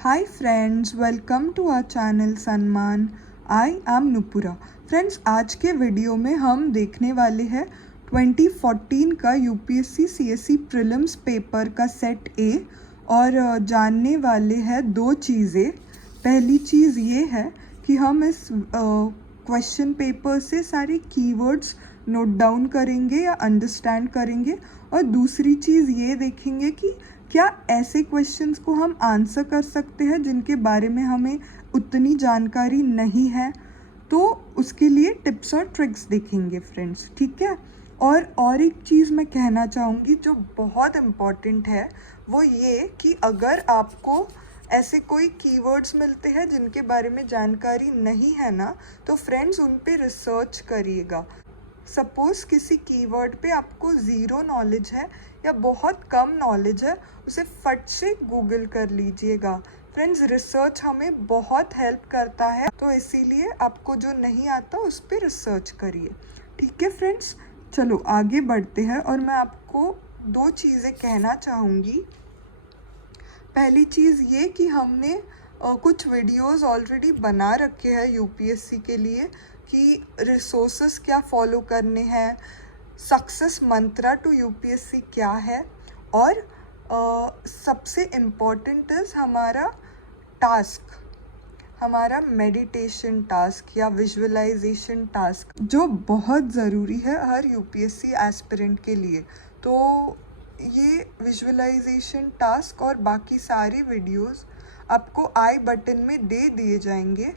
Hi friends, welcome to our channel Sanman. I am Nupura. Friends, आज के video में हम देखने वाले हैं 2014 का यूपीएससी सीएससी प्रीलिम्स पेपर का सेट ए और जानने वाले हैं दो चीज़ें। पहली चीज़ ये है कि हम इस क्वेश्चन पेपर से सारे कीवर्ड्स नोट डाउन करेंगे या अंडरस्टैंड करेंगे, और दूसरी चीज़ ये देखेंगे कि क्या ऐसे क्वेश्चंस को हम आंसर कर सकते हैं जिनके बारे में हमें उतनी जानकारी नहीं है। तो उसके लिए टिप्स और ट्रिक्स देखेंगे फ्रेंड्स, ठीक है। और एक चीज़ मैं कहना चाहूँगी जो बहुत इम्पॉर्टेंट है, वो ये कि अगर आपको ऐसे कोई कीवर्ड्स मिलते हैं जिनके बारे में जानकारी नहीं है ना, तो फ्रेंड्स उन पे रिसर्च करिएगा। सपोज़ किसी कीवर्ड पे आपको ज़ीरो नॉलेज है या बहुत कम नॉलेज है, उसे फट से गूगल कर लीजिएगा। फ्रेंड्स, रिसर्च हमें बहुत हेल्प करता है, तो इसीलिए आपको जो नहीं आता उस पर रिसर्च करिए, ठीक है फ्रेंड्स। चलो आगे बढ़ते हैं और मैं आपको दो चीज़ें कहना चाहूँगी। पहली चीज़ ये कि हमने कुछ वीडियोस ऑलरेडी बना रखे हैं यूपीएससी के लिए कि रिसोर्सेस क्या फॉलो करने हैं, सक्सेस मंत्रा टू यूपीएससी क्या है, और सबसे इम्पॉर्टेंट इज़ हमारा टास्क, हमारा मेडिटेशन टास्क या विजुअलाइजेशन टास्क, जो बहुत ज़रूरी है हर यूपीएससी एस्पिरेंट के लिए। तो ये विजुअलाइजेशन टास्क और बाकी सारी वीडियोस आपको आई बटन में दे दिए जाएंगे।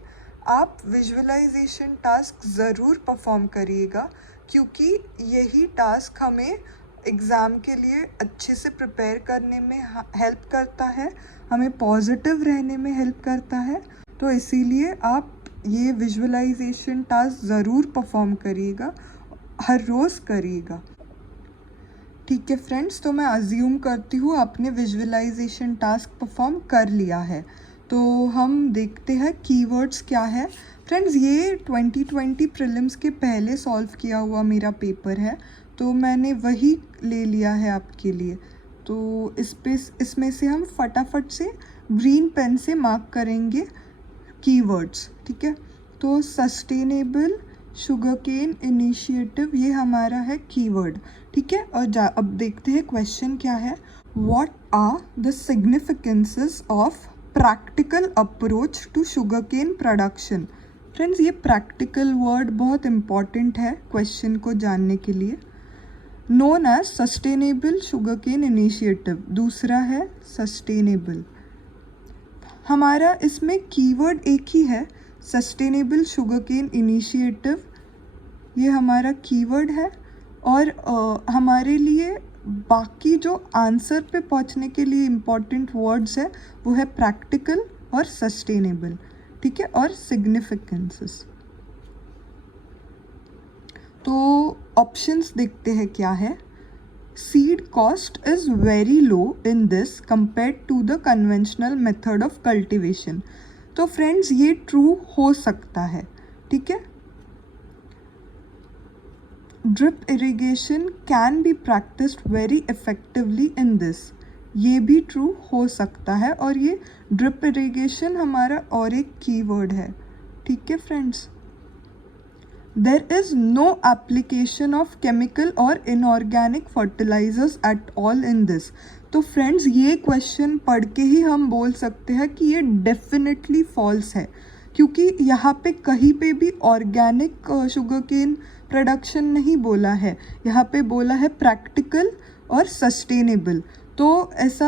आप विजुअलाइजेशन टास्क ज़रूर परफॉर्म करिएगा, क्योंकि यही टास्क हमें एग्ज़ाम के लिए अच्छे से प्रिपेयर करने में हेल्प करता है, हमें पॉजिटिव रहने में हेल्प करता है। तो इसीलिए आप ये विजुअलाइजेशन टास्क ज़रूर परफॉर्म करिएगा, हर रोज़ करिएगा, ठीक है फ्रेंड्स। तो मैं अज्यूम करती हूँ आपने विजुअलाइजेशन टास्क परफॉर्म कर लिया है। तो हम देखते हैं कीवर्ड्स क्या है। फ्रेंड्स, ये 2020 प्रीलिम्स के पहले सॉल्व किया हुआ मेरा पेपर है, तो मैंने वही ले लिया है आपके लिए। तो इसमें से हम फटाफट से ग्रीन पेन से मार्क करेंगे कीवर्ड्स, ठीक है। तो सस्टेनेबल शुगरकेन इनिशिएटिव, ये हमारा है कीवर्ड, ठीक है। और अब देखते हैं क्वेश्चन क्या है। What are the significances of practical approach to sugarcane production. Friends, ये प्रैक्टिकल वर्ड बहुत इम्पॉर्टेंट है क्वेश्चन को जानने के लिए। Known as sustainable sugarcane initiative, दूसरा है सस्टेनेबल। हमारा इसमें कीवर्ड एक ही है, सस्टेनेबल शुगरकेन इनिशिएटिव, ये हमारा कीवर्ड है। और हमारे लिए बाकी जो आंसर पे पहुंचने के लिए इम्पॉर्टेंट वर्ड्स है वो है प्रैक्टिकल और सस्टेनेबल, ठीक है, और सिग्निफिकेंसेस। तो ऑप्शंस देखते हैं क्या है। Seed cost is very low in this compared to the conventional method of cultivation. तो फ्रेंड्स, ये ट्रू हो सकता है, ठीक है। Drip irrigation can be practised very effectively in this, ये भी ट्रू हो सकता है, और ये ड्रिप इरिगेशन हमारा और एक कीवर्ड है, ठीक है friends. There is no application of chemical और inorganic fertilisers at all in this. तो फ्रेंड्स, ये क्वेश्चन पढ़ के ही हम बोल सकते हैं कि ये डेफिनेटली फॉल्स है, क्योंकि यहाँ पे कहीं पे भी ऑर्गेनिक शुगरकेन प्रोडक्शन नहीं बोला है, यहाँ पे बोला है प्रैक्टिकल और सस्टेनेबल। तो ऐसा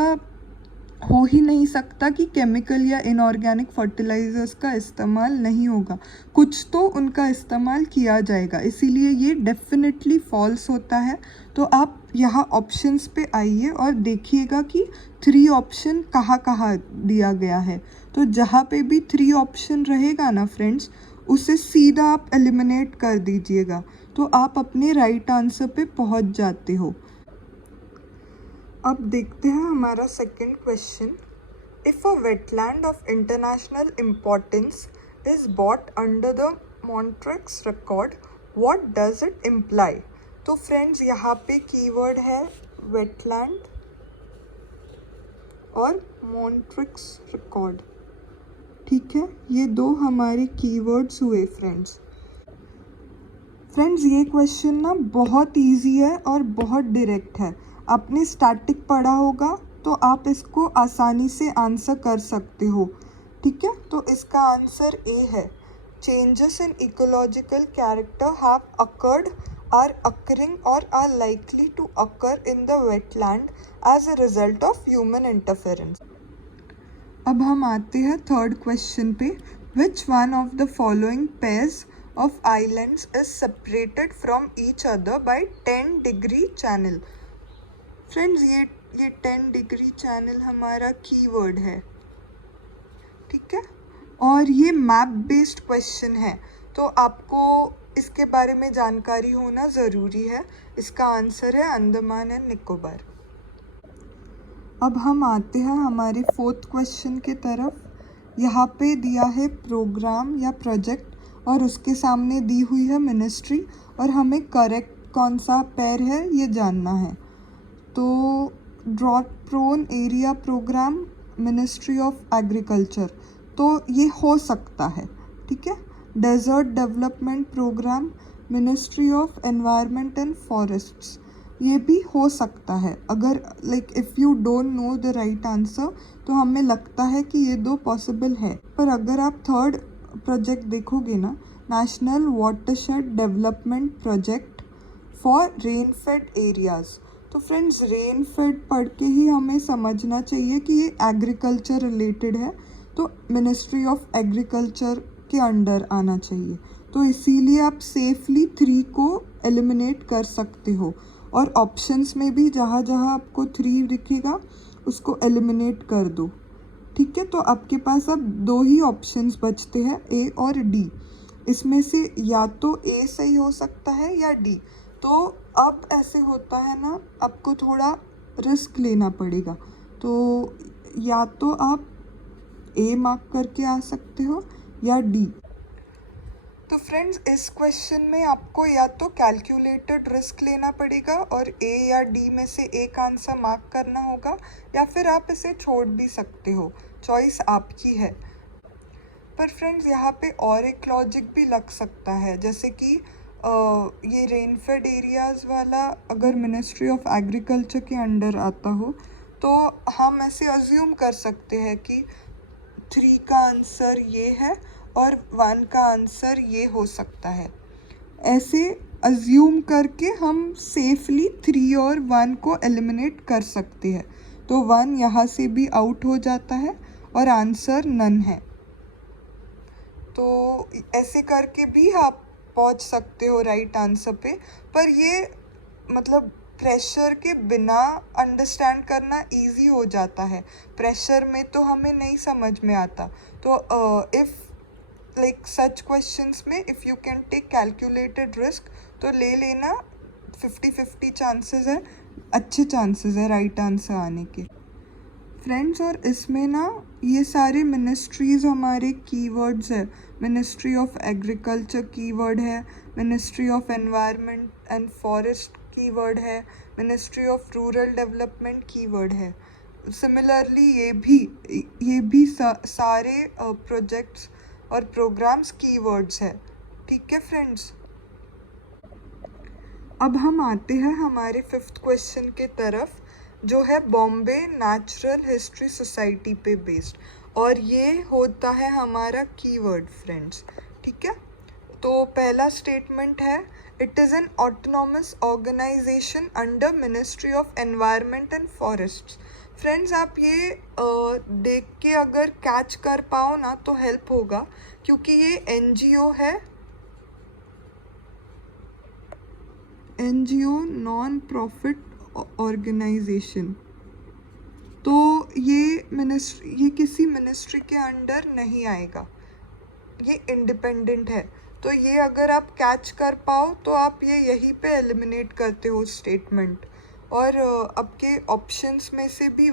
हो ही नहीं सकता कि केमिकल या इनऑर्गेनिक फर्टिलाइजर्स का इस्तेमाल नहीं होगा, कुछ तो उनका इस्तेमाल किया जाएगा, इसीलिए ये डेफिनेटली फॉल्स होता है। तो आप यहाँ ऑप्शंस पे आइए और देखिएगा कि 3 ऑप्शन कहाँ कहाँ दिया गया है। तो जहाँ पे भी 3 ऑप्शन रहेगा ना फ्रेंड्स, उसे सीधा आप एलिमिनेट कर दीजिएगा, तो आप अपने राइट आंसर पे पहुँच जाते हो। अब देखते हैं हमारा second question. If a wetland of international importance is bought under the Montreux record, what does it imply. तो फ्रेंड्स, यहाँ पे कीवर्ड है वेटलैंड और मॉन्ट्रिक्स रिकॉर्ड। ठीक है, ये दो हमारे कीवर्ड्स हुए फ्रेंड्स। ये क्वेश्चन ना बहुत इजी है और बहुत डायरेक्ट है। आपने स्टैटिक पढ़ा होगा तो आप इसको आसानी से आंसर कर सकते हो। ठीक है, तो इसका आंसर ए है। Changes in ecological character have occurred, are occurring or are likely to occur in the wetland as a result of human interference. अब हम आते हैं थर्ड क्वेश्चन पे। Which one of the following pairs of islands is separated from each other by 10 degree channel। Friends ये 10 degree channel हमारा keyword है। ठीक है, और ये मैप बेस्ड क्वेश्चन है, तो आपको इसके बारे में जानकारी होना ज़रूरी है। इसका आंसर है अंडमान एंड निकोबार। अब हम आते हैं हमारे फोर्थ क्वेश्चन के तरफ। यहाँ पे दिया है प्रोग्राम या प्रोजेक्ट और उसके सामने दी हुई है मिनिस्ट्री, और हमें करेक्ट कौन सा पेयर है ये जानना है। तो drought prone area programme, ministry of agriculture, तो ये हो सकता है। ठीक है, desert development programme, ministry of environment and forests, ये भी हो सकता है। अगर if you don't know the right answer तो हमें लगता है कि ये दो पॉसिबल है, पर अगर आप थर्ड प्रोजेक्ट देखोगे ना, national watershed development project for rainfed areas, तो फ्रेंड्स रेनफेड पढ़ के ही हमें समझना चाहिए कि ये एग्रीकल्चर रिलेटेड है, तो मिनिस्ट्री ऑफ एग्रीकल्चर के अंडर आना चाहिए। तो इसीलिए आप सेफली 3 को एलिमिनेट कर सकते हो, और ऑप्शंस में भी जहाँ जहाँ आपको 3 दिखेगा उसको एलिमिनेट कर दो। ठीक है, तो आपके पास अब 2 ही ऑप्शंस बचते हैं, ए और डी। इसमें से या तो ए सही हो सकता है या डी। तो अब ऐसे होता है ना, आपको थोड़ा रिस्क लेना पड़ेगा। तो या तो आप ए मार्क करके आ सकते हो या डी। तो फ्रेंड्स इस क्वेश्चन में आपको या तो कैलकुलेटेड रिस्क लेना पड़ेगा और ए या डी में से एक आंसर मार्क करना होगा, या फिर आप इसे छोड़ भी सकते हो, चॉइस आपकी है। पर फ्रेंड्स यहाँ पे और एक लॉजिक भी लग सकता है, जैसे कि ये रेनफेड एरियाज़ वाला अगर मिनिस्ट्री ऑफ एग्रीकल्चर के अंडर आता हो तो हम ऐसे अज्यूम कर सकते हैं कि 3 का आंसर ये है और 1 का आंसर ये हो सकता है। ऐसे अज्यूम करके हम सेफली 3 और 1 को एलिमिनेट कर सकते हैं। तो 1 यहाँ से भी आउट हो जाता है और आंसर नन है। तो ऐसे करके भी आप पहुँच सकते हो राइट आंसर पे, पर ये मतलब प्रेशर के बिना अंडरस्टैंड करना इजी हो जाता है। प्रेशर में तो हमें नहीं समझ में आता। तो इफ़ सच क्वेश्चंस में if you can take calculated risk तो ले लेना, 50-50 चांसेस है, अच्छे चांसेस है राइट आंसर आने के फ्रेंड्स। और इसमें ना ये सारे मिनिस्ट्रीज़ हमारे कीवर्ड्स है। मिनिस्ट्री ऑफ एग्रीकल्चर कीवर्ड है, ministry of environment and forest keyword है, ministry of rural development keyword है। सिमिलरली ये भी सारे प्रोजेक्ट्स और प्रोग्राम्स कीवर्ड्स है। ठीक है फ्रेंड्स, अब हम आते हैं हमारे 5th क्वेश्चन के तरफ, जो है बॉम्बे नेचुरल हिस्ट्री सोसाइटी पे बेस्ड, और ये होता है हमारा कीवर्ड फ्रेंड्स। ठीक है, तो पहला स्टेटमेंट है, it is an autonomous organisation under ministry of environment and forests. Friends आप ये देख के अगर कैच कर पाओ ना तो हेल्प होगा, क्योंकि ये एनजीओ है, एनजीओ नॉन प्रॉफिट ऑर्गेनाइजेशन। तो ये किसी मिनिस्ट्री के अंडर नहीं आएगा, ये इंडिपेंडेंट है। तो ये अगर आप कैच कर पाओ तो आप ये यहीं पे एलिमिनेट करते हो स्टेटमेंट, और आपके ऑप्शंस में से भी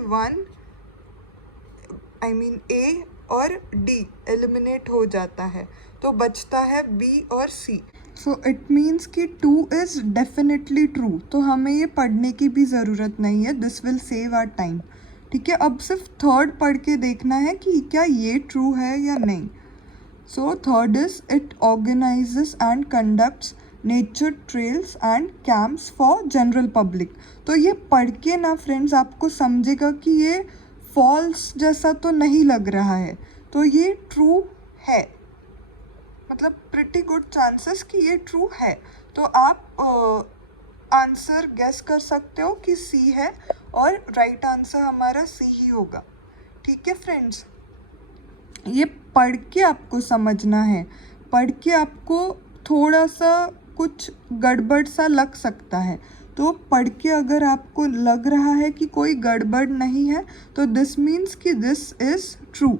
1 ए और डी एलिमिनेट हो जाता है, तो बचता है बी और सी। सो इट मीन्स कि 2 इज़ डेफिनेटली ट्रू, तो हमें ये पढ़ने की भी ज़रूरत नहीं है, this will save our time. ठीक है, अब सिर्फ थर्ड पढ़ के देखना है कि क्या ये ट्रू है या नहीं। So third is it organises and conducts nature trails and camps for general public. तो ये पढ़ के ना फ्रेंड्स आपको समझेगा कि ये फॉल्स जैसा तो नहीं लग रहा है, तो ये ट्रू है, मतलब प्रिटी गुड चांसेस कि ये ट्रू है। तो आप आंसर गेस कर सकते हो कि सी है और राइट आंसर हमारा सी ही होगा। ठीक है फ्रेंड्स, ये पढ़ के आपको समझना है, पढ़ के आपको थोड़ा सा कुछ गड़बड़ सा लग सकता है, तो पढ़ के अगर आपको लग रहा है कि कोई गड़बड़ नहीं है तो दिस मीन्स कि दिस इज़ ट्रू।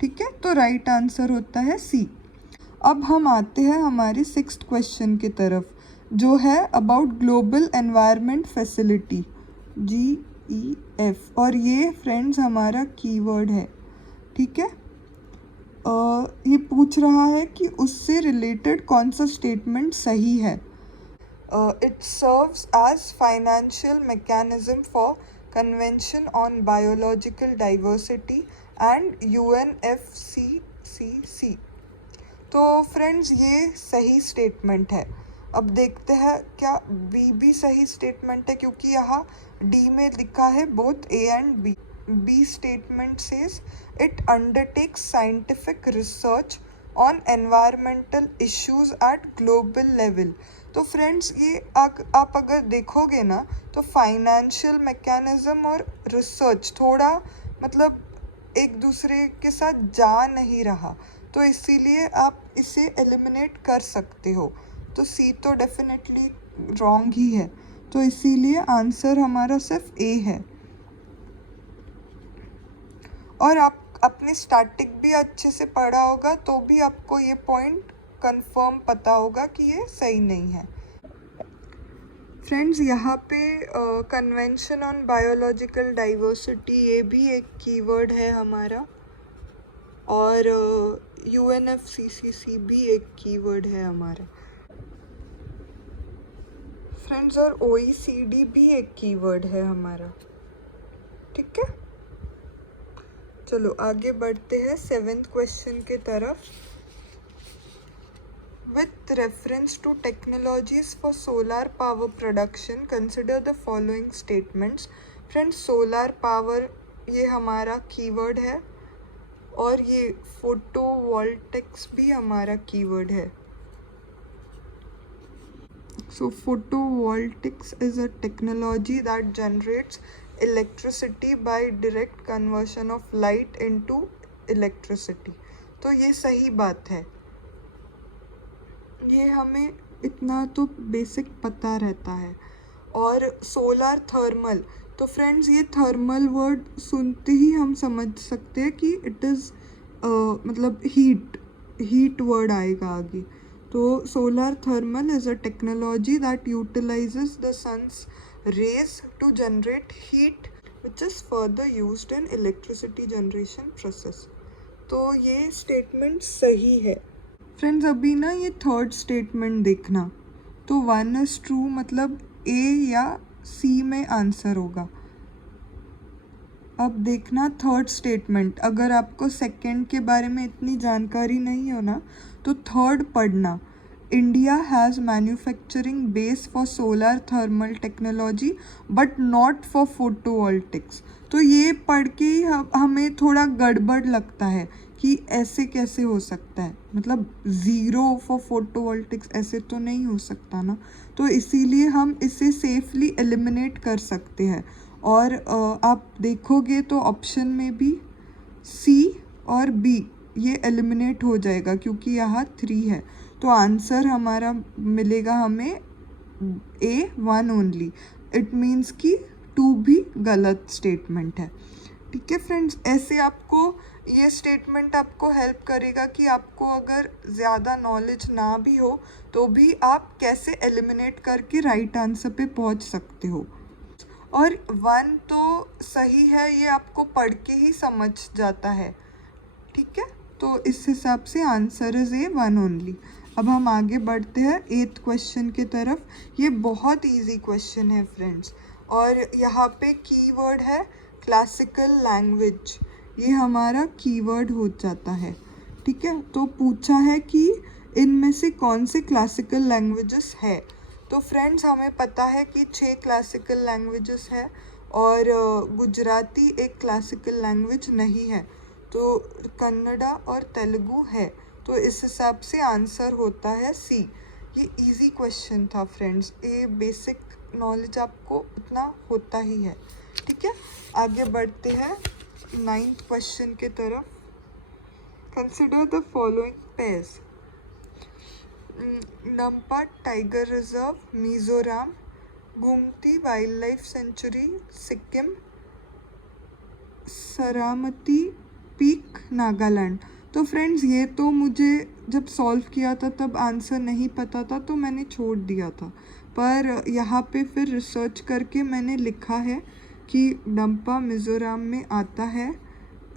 ठीक है, तो राइट आंसर होता है सी। अब हम आते हैं हमारे 6th क्वेश्चन की तरफ, जो है about global environment facility GEF, और ये फ्रेंड्स हमारा कीवर्ड है। ठीक है, ये पूछ रहा है कि उससे रिलेटेड कौन सा स्टेटमेंट सही है। It serves as financial mechanism for convention on biological diversity and UNFCCC। तो फ्रेंड्स ये सही स्टेटमेंट है। अब देखते हैं क्या बी भी सही स्टेटमेंट है, क्योंकि यहाँ डी में लिखा है both A and B. B statement says it undertakes scientific research on environmental issues at global level. तो फ्रेंड्स ये आप अगर देखोगे ना तो फाइनेंशियल मैकेनिज्म और रिसर्च थोड़ा मतलब एक दूसरे के साथ जा नहीं रहा, तो इसीलिए आप इसे एलिमिनेट कर सकते हो। तो सी तो डेफिनेटली रॉन्ग ही है, तो इसीलिए आंसर हमारा सिर्फ ए है। और आप अपने स्टैटिक भी अच्छे से पढ़ा होगा तो भी आपको ये पॉइंट कंफर्म पता होगा कि ये सही नहीं है। फ्रेंड्स यहाँ पे कन्वेंशन ऑन बायोलॉजिकल डाइवर्सिटी ये भी एक कीवर्ड है हमारा, और UNFCCC भी एक कीवर्ड है हमारा फ्रेंड्स, और OECD भी एक कीवर्ड है हमारा। ठीक है, चलो आगे बढ़ते हैं 7th क्वेश्चन के तरफ। With reference to technologies for solar power production, consider the following statements. Friends solar power ये हमारा कीवर्ड है, और ये फोटोवोल्टिक्स भी हमारा कीवर्ड है। So photovoltaics is a technology that generates electricity by direct conversion of light into electricity। तो ये सही बात है, ये हमें इतना तो बेसिक पता रहता है। और सोलर थर्मल, तो फ्रेंड्स ये थर्मल वर्ड सुनते ही हम समझ सकते हैं कि इट इज़ मतलब हीट वर्ड आएगा आगे। तो solar thermal is a technology that utilises the sun's rays to generate heat which is further used in electricity generation process. तो ये स्टेटमेंट सही है। फ्रेंड्स अभी ना ये थर्ड स्टेटमेंट देखना, तो 1 इज़ ट्रू, मतलब ए या सी में आंसर होगा। अब देखना थर्ड स्टेटमेंट, अगर आपको सेकंड के बारे में इतनी जानकारी नहीं हो ना तो थर्ड पढ़ना। India has manufacturing base for solar thermal technology but not for photovoltaics. तो ये पढ़ के ही हमें थोड़ा गड़बड़ लगता है कि ऐसे कैसे हो सकता है, मतलब ज़ीरो फॉर फोटोवोल्टिक्स ऐसे तो नहीं हो सकता ना, तो इसीलिए हम इसे सेफली एलिमिनेट कर सकते हैं। और आप देखोगे तो ऑप्शन में भी सी और बी ये एलिमिनेट हो जाएगा क्योंकि यहाँ 3 है, तो आंसर हमारा मिलेगा हमें A1 ओनली। इट मीन्स कि 2 भी गलत स्टेटमेंट है। ठीक है फ्रेंड्स, ऐसे आपको ये स्टेटमेंट आपको हेल्प करेगा कि आपको अगर ज़्यादा नॉलेज ना भी हो तो भी आप कैसे एलिमिनेट करके राइट आंसर पे पहुंच सकते हो। और 1 तो सही है, ये आपको पढ़ के ही समझ जाता है। ठीक है, तो इस हिसाब से आंसर इज़ A1 ओनली। अब हम आगे बढ़ते हैं 8th क्वेश्चन की तरफ। ये बहुत इजी क्वेश्चन है फ्रेंड्स, और यहाँ पे कीवर्ड है क्लासिकल लैंग्वेज, ये हमारा कीवर्ड हो जाता है। ठीक है, तो पूछा है कि इनमें से कौन से क्लासिकल लैंग्वेजेस है। तो फ्रेंड्स हमें पता है कि 6 क्लासिकल लैंग्वेजेस है और गुजराती एक क्लासिकल लैंग्वेज नहीं है, तो कन्नड़ा और तेलुगु है। तो इस हिसाब से आंसर होता है सी। ये इजी क्वेश्चन था फ्रेंड्स, ये बेसिक नॉलेज आपको उतना होता ही है। ठीक है, आगे बढ़ते हैं 9th क्वेश्चन के तरफ। Consider the following pairs. Dampa tiger reserve Mizoram, Gomti wildlife sanctuary Sikkim, Saramati peak Nagaland. तो फ्रेंड्स ये तो मुझे जब सॉल्व किया था तब आंसर नहीं पता था, तो मैंने छोड़ दिया था, पर यहाँ पे फिर रिसर्च करके मैंने लिखा है कि डम्पा मिज़ोरम में आता है,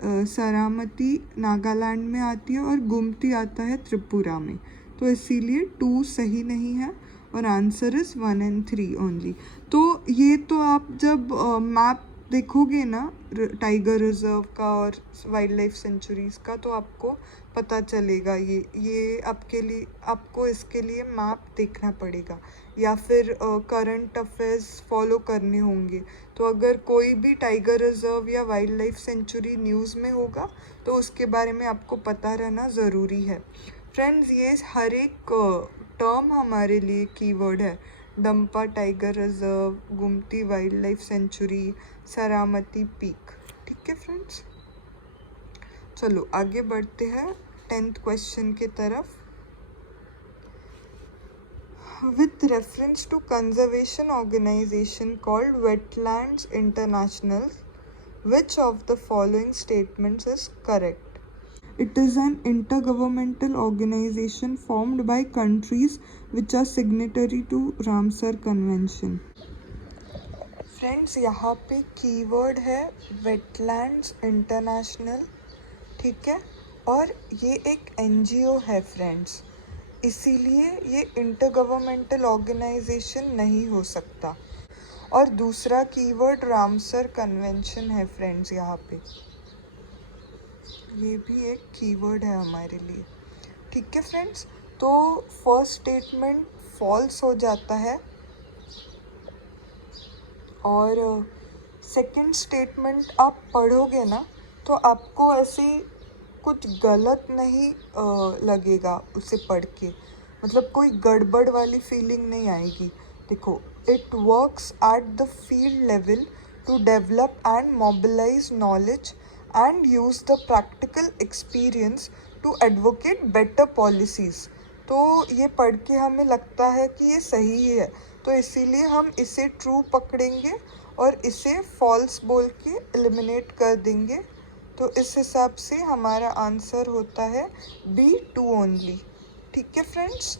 सरामती नागालैंड में आती है और गोमती आता है त्रिपुरा में। तो इसीलिए 2 सही नहीं है और आंसर इज़ 1 and 3 ओनली। तो ये तो आप जब मैप देखोगे ना टाइगर रिजर्व का और वाइल्ड लाइफ सेंचुरीज़ का, तो आपको पता चलेगा। ये आपके लिए, आपको इसके लिए मैप देखना पड़ेगा या फिर करंट अफेयर्स फॉलो करने होंगे। तो अगर कोई भी टाइगर रिजर्व या वाइल्ड लाइफ सेंचुरी न्यूज़ में होगा तो उसके बारे में आपको पता रहना ज़रूरी है। फ्रेंड्स ये हर एक टर्म हमारे लिए कीवर्ड है। Dampa tiger reserve, Gomti wildlife sanctuary, Saramati peak. ठीक है फ्रेंड्स, चलो आगे बढ़ते हैं 10th क्वेश्चन के तरफ। With reference to conservation organization called Wetlands International, which of the following statements is correct? It is an intergovernmental organization formed by countries which are signatory to Ramsar Convention. Friends यहाँ पे keyword है wetlands international. ठीक है, और ये एक NGO है friends, इसीलिए ये इंटरगवर्नमेंटल ऑर्गेनाइजेशन नहीं हो सकता। और दूसरा कीवर्ड रामसर कन्वेंशन है फ्रेंड्स, यहाँ पे ये भी एक कीवर्ड है हमारे लिए। ठीक है फ्रेंड्स, तो फर्स्ट स्टेटमेंट फॉल्स हो जाता है और सेकंड स्टेटमेंट आप पढ़ोगे ना तो आपको ऐसे कुछ गलत नहीं लगेगा उसे पढ़ के, मतलब कोई गड़बड़ वाली फीलिंग नहीं आएगी। देखो, it works at the field level to develop and mobilise knowledge and use the practical experience to advocate better policies. तो ये पढ़ के हमें लगता है कि ये सही है, तो इसीलिए हम इसे ट्रू पकड़ेंगे और इसे फॉल्स बोल के एलिमिनेट कर देंगे। तो इस हिसाब से हमारा आंसर होता है B2 ओनली। ठीक है फ्रेंड्स,